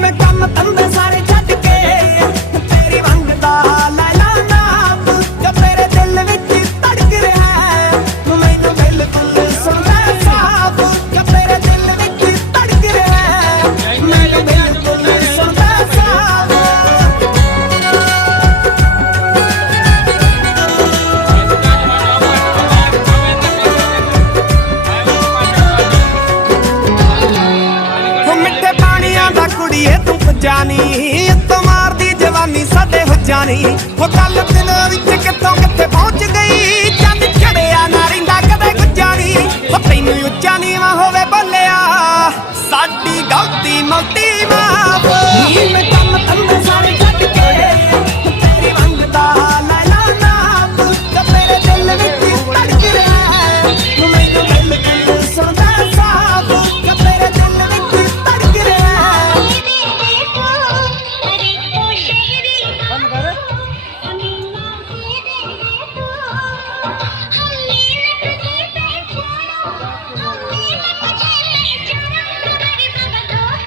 मैं कम धंधे सारे छड्ड के तेरी मंगदा लैला नाप जो तेरे दिल विच धड़क रहा है मैनू बिल्कुल सुनदा साफ जो तेरे दिल विच धड़क रहा है मैनू बिल्कुल सुनदा साफ मिठे पानिया दा कुड़िए तू जानी तो मार दी जवानी साडे हो जानी वो गल दिल विच कितों किथे पहुंच गई चंद छड़िया ना रिंदा कदे गुजानी वो तैनू उच्चा नीवा होवे